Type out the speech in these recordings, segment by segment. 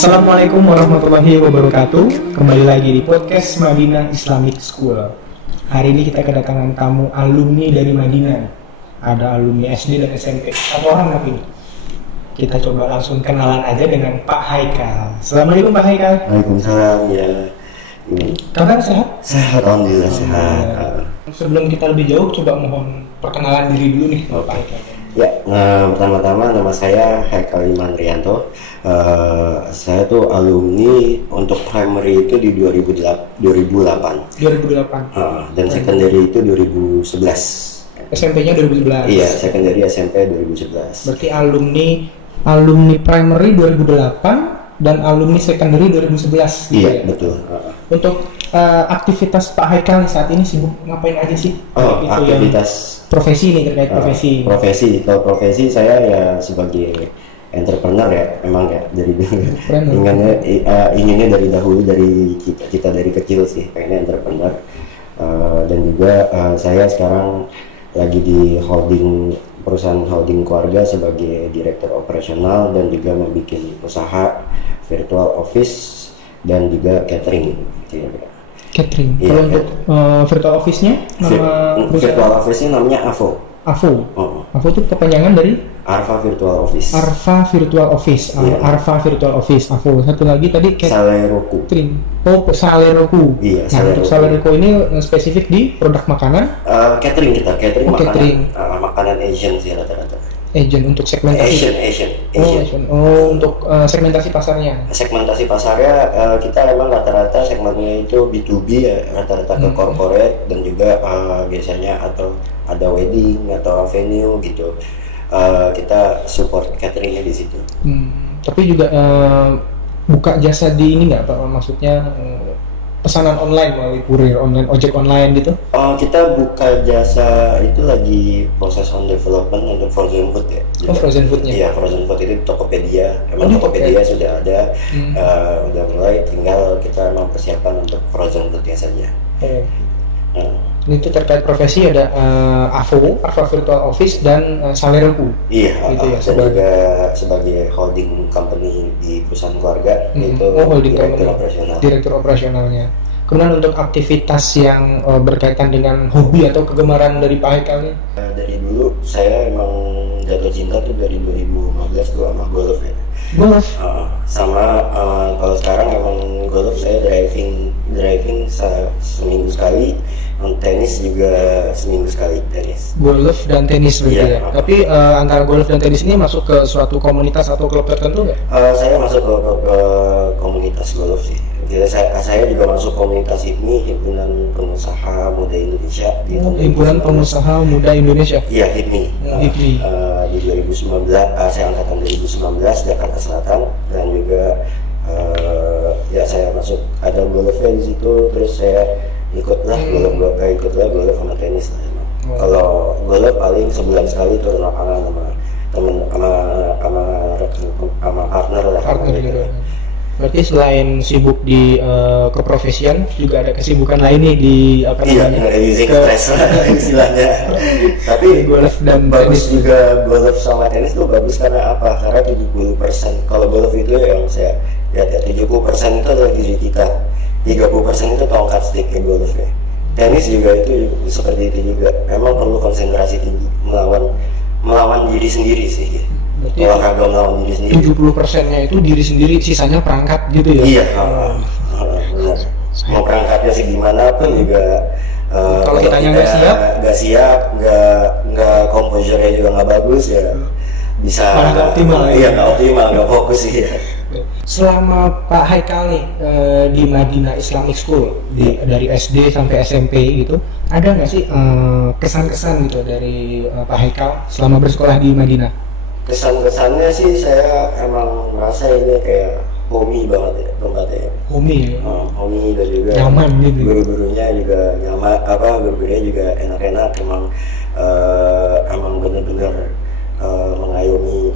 Assalamualaikum warahmatullahi wabarakatuh. Kembali lagi di podcast Madinah Islamic School. Hari ini kita kedatangan tamu alumni dari Madinah. Ada alumni SD dan SMP. Satu orang tapi kita coba langsung kenalan aja dengan Pak Haikal. Assalamualaikum Pak Haikal. Waalaikumsalam ya. Kabar sehat? Sehat, alhamdulillah sehat. Sebelum kita lebih jauh, coba mohon perkenalan diri dulu nih Pak Haikal. Ya, pertama-tama nama saya Haikal Iman Rianto. Saya tuh alumni untuk primary itu di 2008. 2008. Dan secondary itu 2011. SMP-nya 2011. Iya, secondary SMP 2011. Berarti alumni primary 2008 dan alumni secondary 2011. Iya, ya? betul. Untuk aktivitas Pak Haikal saat ini sibuk ngapain aja sih? Aktivitas profesi nih, terkait profesi. Kalau profesi saya ya sebagai entrepreneur ya, emang ya dari inginnya dari dahulu, dari kita dari kecil sih pengen entrepreneur. Dan juga saya sekarang lagi di perusahaan holding keluarga sebagai direktur operasional dan juga membuat usaha virtual office dan juga catering gitu ya. Catering. Iya, kalau untuk virtual office-nya virtual office-nya namanya AVO. AVO itu kepanjangan dari Arfa Virtual Office. Arfa Virtual Office. Iya. Arfa Virtual Office. AVO. Satu lagi tadi Saleroku. Saleroku. Iya, nah, untuk Saleroku ini spesifik di produk makanan. Catering makanan. Catering. Makanan Asian sih rata-rata. Agent untuk segmentasi. Asian. Untuk segmentasi pasarnya. Segmentasi pasarnya kita emang rata-rata segmennya itu B2B ya, rata-rata ke corporate dan juga biasanya atau ada wedding atau venue gitu. Kita support cateringnya di situ. Tapi juga buka jasa di ini nggak Pak? Maksudnya pesanan online melalui kurir online, ojek online gitu? Kita buka jasa itu lagi proses on development untuk frozen food ya. Frozen foodnya? Iya, frozen food itu di Tokopedia. Emang Tokopedia sudah ada, udah mulai. Tinggal kita emang persiapan untuk frozen foodnya saja. Itu terkait profesi ada AVO, Arfa Virtual Office dan Saleroku. Iya, gitu ya, dan juga sebagai holding company di perusahaan keluarga itu direktur operasionalnya. Kemudian untuk aktivitas yang berkaitan dengan hobi atau kegemaran dari Pak Haikal nih? Dari dulu saya emang jatuh cinta tuh dari 2015 tuh sama golf ya. Golf? Sama kalau sekarang emang golf saya driving seminggu sekali. Tenis juga seminggu sekali tenis. Golf dan tenis berarti ya. Tapi antara golf dan tenis ini masuk ke suatu komunitas atau klub tertentu nggak? Saya masuk ke komunitas golf sih. Jadi saya juga masuk komunitas ini, Himpunan Pengusaha Muda Indonesia. Himpunan Pengusaha Muda Indonesia. Iya, HIPMI. HIPMI. Di 2019 saya angkatan 2019 Jakarta Selatan, dan juga ya saya masuk ada golfnya di situ, terus saya ikutlah golf sama tenis lah. Kalau golf paling sebulan sekali turun lapangan sama partner lah. Juga. Berarti selain sibuk di keprofesian juga ada kesibukan lain nih di apa namanya? Releasing stress istilahnya. Tapi golf dan bagus tenis juga. Golf sama tenis tuh bagus karena apa? Karena 70% kalau golf itu yang saya lihat 70% itu adalah diri kita. 30% itu tongkat stick ke golf ya. Tenis juga itu seperti itu juga. Memang perlu konsentrasi tinggi melawan diri sendiri sih. Olahraga melawan diri sendiri. 70%-nya itu diri sendiri, sisanya perangkat gitu ya. Iya. Mau perangkatnya sih gimana pun juga. Kalau kitanya nggak siap, nggak composure-nya juga nggak bagus ya. Bisa nggak optimal. Iya, nggak optimal, nggak fokus sih. Ya. Selama Pak Haikal nih di Madinah Islamic School dari SD sampai SMP gitu, ada nggak sih kesan-kesan gitu dari Pak Haikal selama bersekolah di Madinah? Kesan-kesannya sih saya emang merasa ini kayak homey banget ya tempatnya. Homey dan juga nyaman gitu. Guru-gurunya juga nyaman, guru-gurunya juga enak-enak, emang bener-bener mengayomi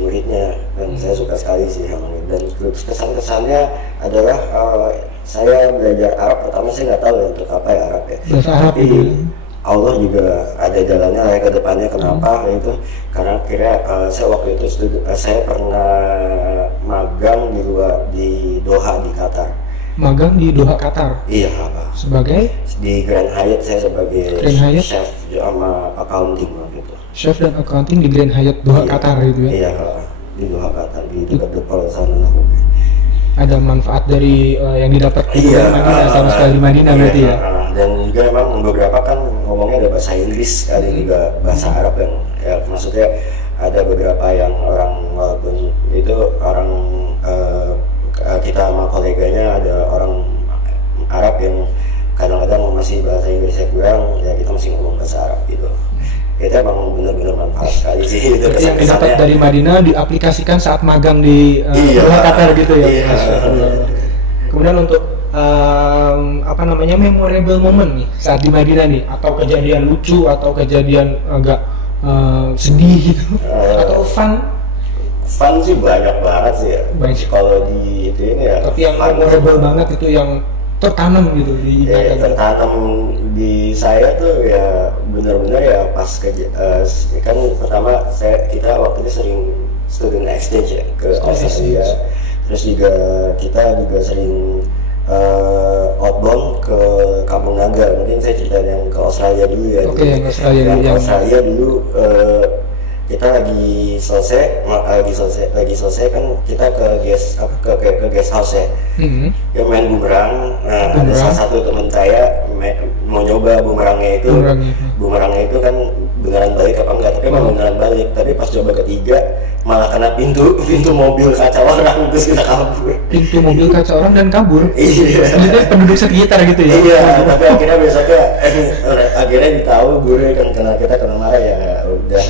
muridnya, dan saya suka sekali sih emang. Dan kesan-kesannya adalah saya belajar Arab. Pertama saya nggak tahu ya untuk apa ya Arab ya. Bahasa Arab tapi Allah juga ada jalannya lah ke depannya. Kenapa itu? Karena kira saya waktu itu saya pernah magang di Doha di Qatar. Magang di Doha Qatar. Iya, Pak. Sebagai Di Grand Hyatt saya sebagai Grand Hyatt? chef sama accounting gitu. chef dan accounting di Grand Hyatt Doha Iya. Qatar gitu ya. Iya, di Doha Qatar di dekat Depol sana lah. Ada manfaat dari yang didapat di Iya, Madinah sama sekali di Madinah berarti ya. Dan juga emang beberapa kan ngomongnya ada bahasa Inggris, ada juga bahasa Arab yang ya maksudnya ada beberapa yang orang walaupun itu orang kita sama koleganya ada orang Arab yang kadang-kadang masih bahasa Inggrisnya kurang, ya kita masih ngomong bahasa Arab gitu. Itu emang benar-benar manfaat sekali sih itu Berarti yang didapat kesan-kesannya. dari Madinah diaplikasikan saat magang di Iya. Doha Qatar gitu ya. Iya. Kemudian untuk apa namanya memorable moment nih saat di Madinah nih, atau kejadian lucu atau kejadian agak sedih gitu atau fun. Fun sih banyak banget sih ya. Banyak. Kalau di itu ini ya. Tapi yang fun memorable banget itu yang tertanam gitu di ya, ingatan. tertanam di saya tuh ya benar-benar ya pas kan pertama kita waktu itu sering student exchange ya ke Australia, terus juga kita juga sering outbound ke Kampung Naga. Mungkin saya cerita yang ke Australia dulu ya. Oke, yang Australia yang yang Australia dulu kita lagi selesai kan kita ke guest house ya. Ya main bumerang. Nah, ada salah satu teman saya mau nyoba bumerangnya itu. Bumerangnya itu kan beneran balik apa enggak? Tapi emang beneran balik. Tapi pas coba ketiga malah kena pintu mobil kaca orang, terus kita kabur. Pintu mobil kaca orang dan kabur. Iya. Itu penduduk sekitar gitu ya. Iya, tapi akhirnya besoknya akhirnya ditahu guru kan kita kena marah ya udah.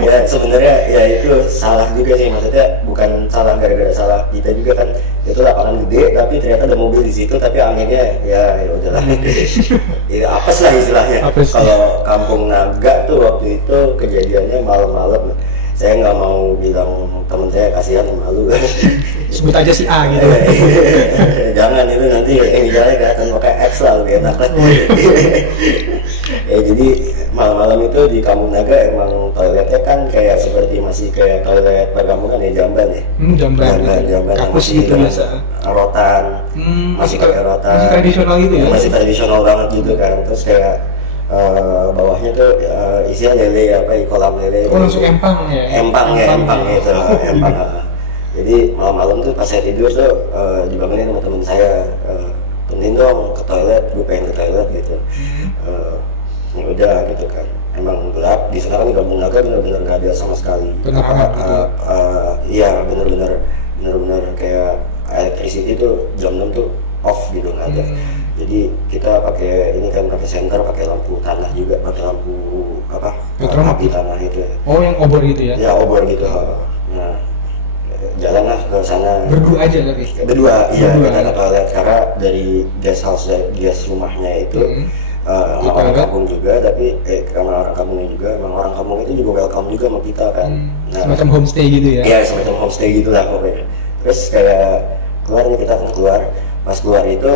Ya sebenarnya ya itu salah juga sih, maksudnya bukan salah gara-gara salah kita juga kan, itu lapangan gede tapi ternyata ada mobil di situ tapi anginnya ya udahlah. Ya apes lah istilahnya. Kalau Kampung Naga tuh waktu itu kejadiannya malam-malam. Saya nggak mau bilang teman saya kasihan malu. Sebut aja si A gitu. Jangan, itu nanti yang di jalan kelihatan pakai X lah lebih enak lah. Ya jadi malam-malam itu di Kampung Naga emang toiletnya kan kayak seperti masih kayak toilet perkampungan ya, jamban ya. Jamban Kakus masih gitu biasa. rotan, masih pakai rotan. Masih tradisional gitu ya. Masih tradisional banget gitu kan. Terus kayak bawahnya tuh isinya lele kolam lele. Oh langsung empang ya? Empang gitu, empang. Jadi malam-malam tuh pas saya tidur tuh dibangunin sama temen saya, temenin dong ke toilet, gue pengen ke toilet gitu. Ya udah gitu kan, emang gelap di sana kan di Kampung Naga bener-bener nggak ada sama sekali. Penerangan gitu. Iya bener-bener kayak electricity tuh jam 6 tuh off gitu nggak ada. Jadi kita pakai senter, pakai lampu tanah juga, pakai lampu api tanah gitu ya. Oh yang obor gitu ya? Ya obor gitu. Nah jalanlah ke sana. Berdua aja tapi? Berdua, iya kita ke toilet karena dari guest rumahnya itu orang kampung juga, tapi karena orang kampungnya juga, emang orang kampung itu juga welcome juga sama kita kan. Nah, semacam homestay gitu ya? Iya semacam homestay gitu lah pokoknya. Terus kayak kita kan keluar. Pas keluar itu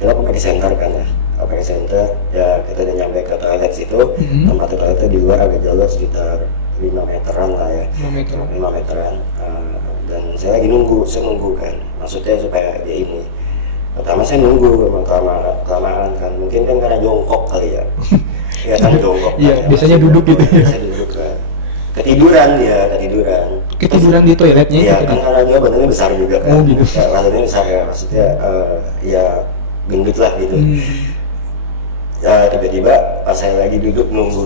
kita pakai center kan ya, pakai center ya, kita udah nyampe ke toilet situ. Tempat toiletnya di luar agak jauh sekitar 5 meteran lah ya. 5 meteran. Dan saya lagi nunggu kan, maksudnya supaya dia ini. Pertama saya nunggu memang kelamaan kan, mungkin kan karena jongkok kali ya. Ya kan jongkok. Iya biasanya duduk gitu. Biasanya duduk kan. Ketiduran di toiletnya. Iya kan karena dia badannya besar juga kan. Gitu. Ya, badannya besar ya, maksudnya ya gendut lah gitu. Ya tiba-tiba pas saya lagi duduk nunggu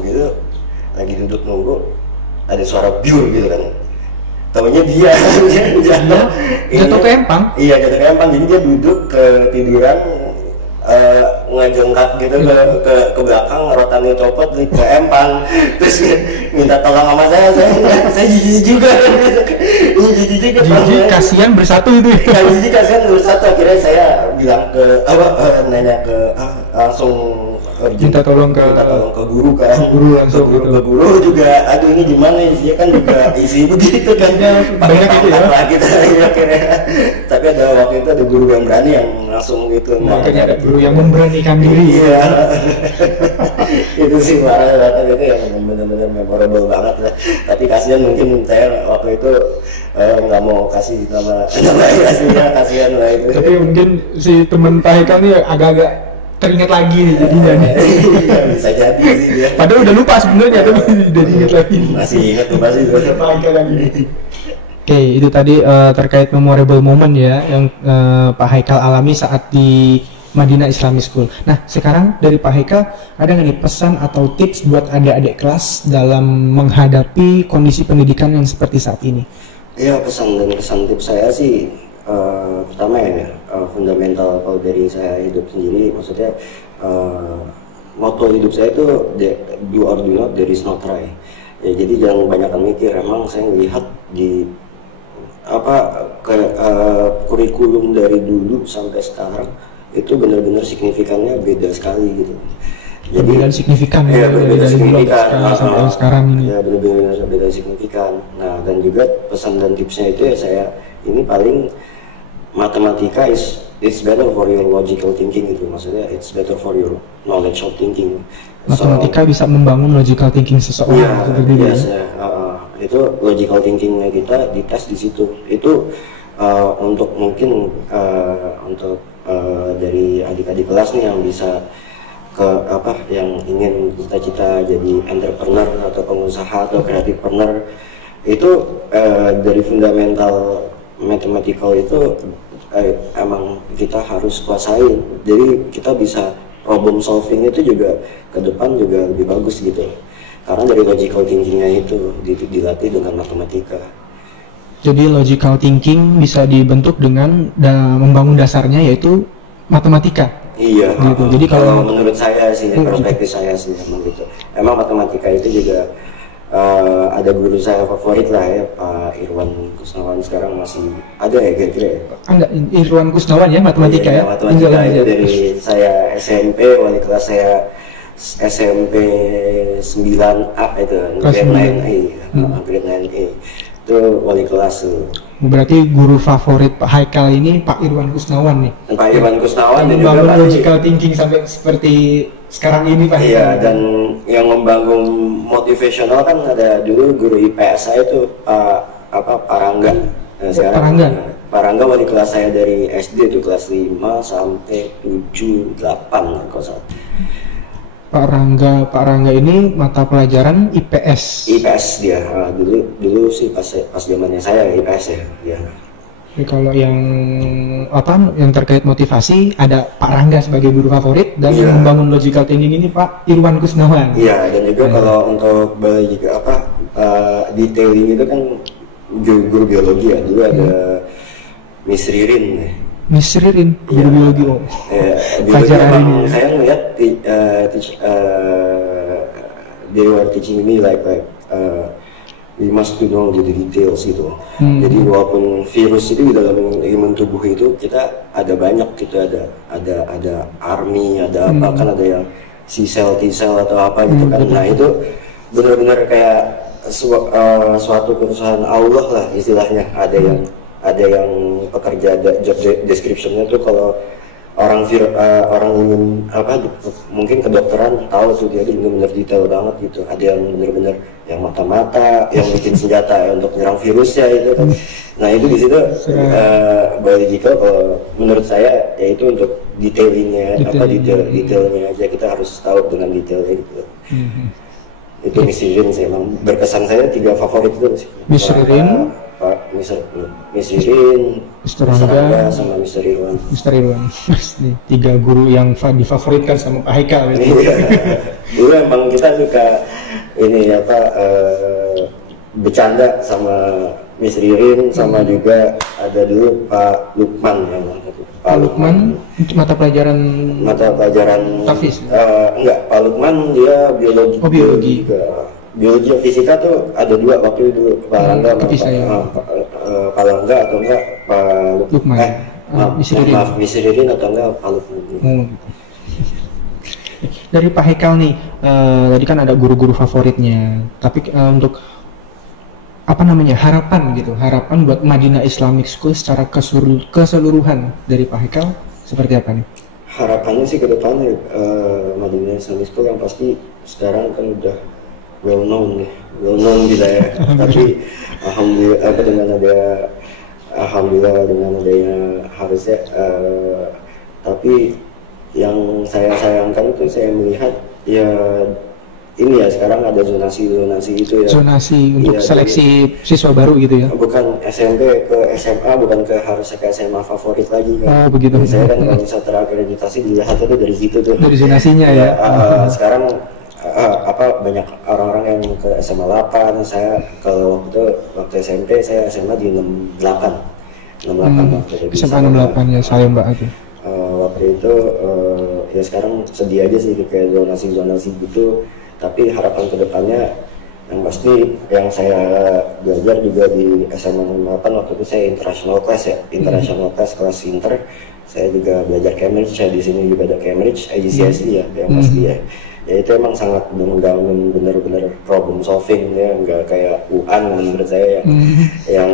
ada suara biur gitu kan. Tahunya dia jatuh ke empang. Iya jatuh ke empang, jadi dia duduk ketiduran ngejengkak gitu ke belakang, rotannya copot ke empang, terus minta tolong sama saya jijik juga. Jijik kasihan bersatu itu ya. Jijik kasihan bersatu. Akhirnya saya bilang nanya ke langsung minta tolong ke guru kan, ke guru juga, aduh ini gimana ya, dia kan juga isi begitu kan, banyak gitu ya. Kita akhirnya, tapi ada waktu itu ada guru yang berani yang langsung gitu. Makanya ada guru yang memberanikan diri. Iya, itu sih parah banget, itu yang benar-benar memorable banget lah. Tapi kasihan mungkin saya waktu itu nggak mau kasih nama aslinya, kasihan lah itu. Tapi mungkin si teman Pak Haikal nih agak-agak teringat lagi nih jadinya nih. Iya, bisa jadi sih dia. Padahal udah lupa sebenarnya, tapi udah ingat lagi. Masih ingat tuh pasti Pak Haikal lagi. Oke, itu tadi terkait memorable moment ya yang Pak Haikal alami saat di Madinah Islamic School. Nah, sekarang dari Pak Haikal ada nggak nih pesan atau tips buat adik-adik kelas dalam menghadapi kondisi pendidikan yang seperti saat ini? Iya, pesan dan kesan tips saya sih pertama ya, fundamental kalau dari saya hidup sendiri, maksudnya motto hidup saya itu do or do not, there is no try. Ya, jadi jangan banyakkan mikir. Emang saya melihat di kurikulum dari dulu sampai sekarang itu benar-benar signifikannya beda sekali gitu. Jadi dan signifikan ya, berbeda signifikan sampai sekarang ini. Ya, benar-benar beda signifikan. Nah, dan juga pesan dan tipsnya itu ya saya ini paling matematika it's better for your logical thinking gitu, maksudnya it's better for your knowledge of thinking. Matematika bisa membangun logical thinking seseorang. Itu logical thinkingnya kita dites di situ. Itu untuk mungkin untuk dari adik-adik kelas nih yang bisa yang ingin cita-cita jadi entrepreneur atau pengusaha atau creativepreneur, itu dari fundamental mathematical itu emang kita harus kuasain. Jadi kita bisa problem solving itu juga ke depan juga lebih bagus gitu, karena dari logical thinkingnya itu dilatih dengan matematika. Jadi logical thinking bisa dibentuk dengan membangun dasarnya yaitu matematika. Iya. Gitu. Jadi kalau menurut saya sih, perspektif saya sih emang gitu. Emang matematika itu juga ada guru saya favorit lah ya, Pak Irwan Kusnawan, sekarang masih ada ya kira-kira ya? Enggak, Irwan Kusnawan ya, matematika ya? Matematika itu dari saya SMP, wali kelas saya SMP 9A itu, grade 9A, grade 9A itu wali kelas tuh. Berarti guru favorit Pak Haikal ini Pak Irwan Kusnawan nih? Pak Irwan Kusnawan dan juga logical thinking sampai seperti sekarang ini Pak. Iya, dan yang membangun motivasional kan ada dulu guru IPS saya itu Pak Rangga. Nah, sekarang Pak Rangga wali kelas saya dari SD itu kelas 5 sampai 7, 8 kalau salah. Pak Rangga ini mata pelajaran IPS. IPS dia dulu sih pas zamannya saya IPS ya. Dia. Jadi kalau yang terkait motivasi ada Pak Rangga sebagai guru favorit dan yang membangun logical thinking ini Pak Irwan Kusnawan. Iya, dan juga kalau untuk detailing itu kan guru biologi ya, dulu ada Miss Ririn. Miss Ririn, guru biologi. Pelajaran saya ngeliat they were teaching me like we must to know the details gitu. Jadi walaupun virus itu di dalam imun tubuh itu kita ada banyak gitu, ada army, ada apa kan, ada yang C-cell, T-cell atau apa gitu kan. Nah itu benar-benar kayak suatu perusahaan Allah lah istilahnya. Ada yang pekerja job description-nya tuh kalau orang ingin mungkin kedokteran tahu tuh dia benar-benar detail banget gitu. Ada yang benar-benar yang mata-mata yang bikin senjata untuk nyerang virusnya itu kan. Nah itu di situ biological kalau menurut saya yaitu untuk detailnya aja kita harus tahu dengan detailnya gitu. Itu Miss Ririn sih emang berkesan, saya 3 favorit itu sih. Miss Ririn, Miss Ririn, Mr. Rangga, sama Mr. Irwan. Mr. Irwan. 3 guru yang difavoritkan sama Pak Haikal. Iya. Dulu emang kita suka ini bercanda sama Miss Ririn, sama juga ada dulu Pak Lukman yang Pak Lukman untuk mata pelajaran Tafis. Enggak, Pak Lukman dia biologi. Oh, biologi. Biologi dan fisika tuh ada 2 waktu itu, Pak Langga Pak Langga atau enggak Pak Lukman. Miss Ririn atau enggak Pak Lukman. dari Pak Haikal nih, tadi kan ada guru-guru favoritnya, tapi untuk apa namanya harapan buat Madinah Islamic School secara keseluruhan dari Pak Haikal seperti apa nih? Harapannya sih ke depannya Madinah Islamic School yang pasti sekarang kan udah well known gitu ya. Tapi alhamdulillah dengan adanya harusnya tapi yang saya sayangkan itu saya melihat ya ini ya sekarang ada zonasi itu ya. Zonasi untuk ya, seleksi siswa baru gitu ya. Bukan SMP ke SMA, bukan harusnya ke SMA favorit lagi kan. Oh begitu. Jadi saya kan kalau misalnya terakreditasi dilihat itu dari situ tuh. Dari zonasinya ya. Sekarang banyak orang-orang yang ke SMA 8, saya kalau waktu SMP saya SMA di 68 waktu SMA 68 ya saya Mbak itu. Waktu itu ya sekarang sedih aja sih kayak zonasi gitu, tapi harapan kedepannya yang pasti yang saya belajar juga di SMA 68 waktu itu saya international class kelas inter, saya juga belajar Cambridge, saya di sini juga ada Cambridge IGCSE ya yang pasti ya itu emang sangat membangun benar-benar problem solving ya, nggak kayak UAN menurut saya yang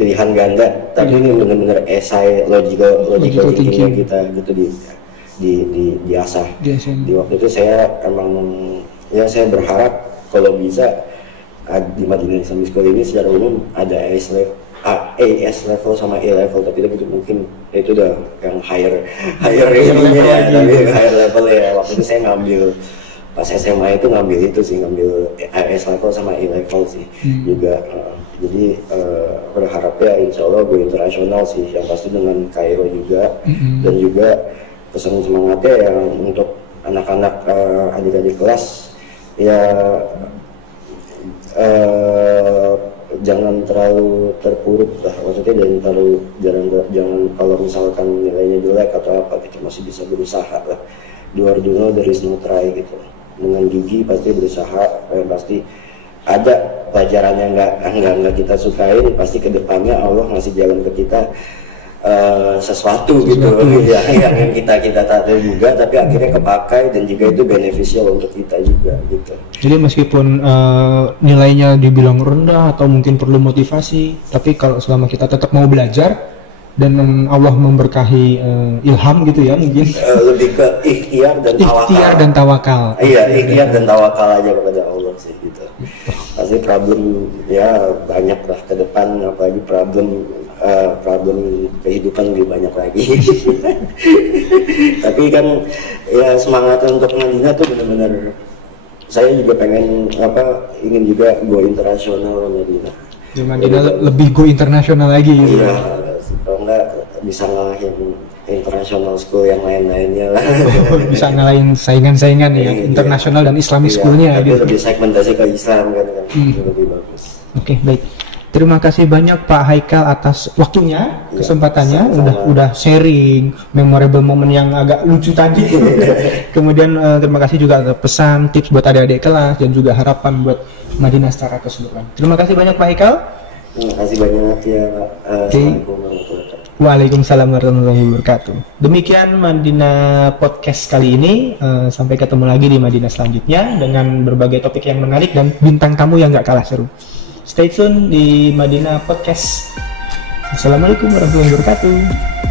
pilihan ganda, tapi ini benar-benar esai logical thinkingnya kita gitu di asah. Di waktu itu saya emang ya saya berharap kalau bisa di Madinah Islamic School ini secara umum ada AS level sama A level, tapi itu mungkin itu udah yang higher level ya. Waktu itu saya ngambil pas SMA itu ngambil AS level sama A level sih juga. Jadi berharap ya insya Allah gue internasional sih, yang pasti dengan Kairo juga dan juga pesan semangatnya yang untuk anak-anak adik-adik kelas ya jangan terlalu terpuruk lah, maksudnya jangan kalau misalkan nilainya jelek atau apa kita masih bisa berusaha lah. Do or do no, there is no try gitu. Dengan gigi pasti berusaha, pasti ada pelajaran yang nggak kita sukain, pasti kedepannya Allah ngasih jalan ke kita sesuatu gitu yang kita tak tahu juga, tapi akhirnya kepakai dan juga itu beneficial untuk kita juga gitu. Jadi meskipun nilainya dibilang rendah atau mungkin perlu motivasi, tapi kalau selama kita tetap mau belajar dan Allah memberkahi ilham gitu ya, mungkin lebih ke ikhtiar dan tawakal. Iya, ikhtiar dan tawakal aja kepada Allah sih gitu. Pasti problem ya banyak lah ke depan, apalagi problem kehidupan lebih banyak lagi. Tapi kan ya semangat untuk Madinah tuh benar-benar saya juga ingin juga go internasional Madinah. Di Madinah lebih go internasional lagi. Iya, kalau enggak bisa ngalahin international school yang lain-lainnya lah. Bisa ngalahin saingan-saingan ya, internasional dan Islamic schoolnya gitu. Lebih segmentasi ke Islam kan lebih bagus. Oke, baik. Terima kasih banyak Pak Haikal atas waktunya, kesempatannya, udah sharing memorable moment yang agak lucu tadi. Kemudian terima kasih juga atas pesan, tips buat adik-adik kelas dan juga harapan buat Madinah secara keseluruhan. Terima kasih banyak Pak Haikal. Terima kasih banyak ya Pak. Assalamualaikum warahmatullahi wabarakatuh. Waalaikumsalam warahmatullahi wabarakatuh. Demikian Madinah podcast kali ini. Sampai ketemu lagi di Madinah selanjutnya dengan berbagai topik yang menarik dan bintang tamu yang gak kalah seru. Stay tune di Madinah Podcast. Assalamualaikum warahmatullahi wabarakatuh.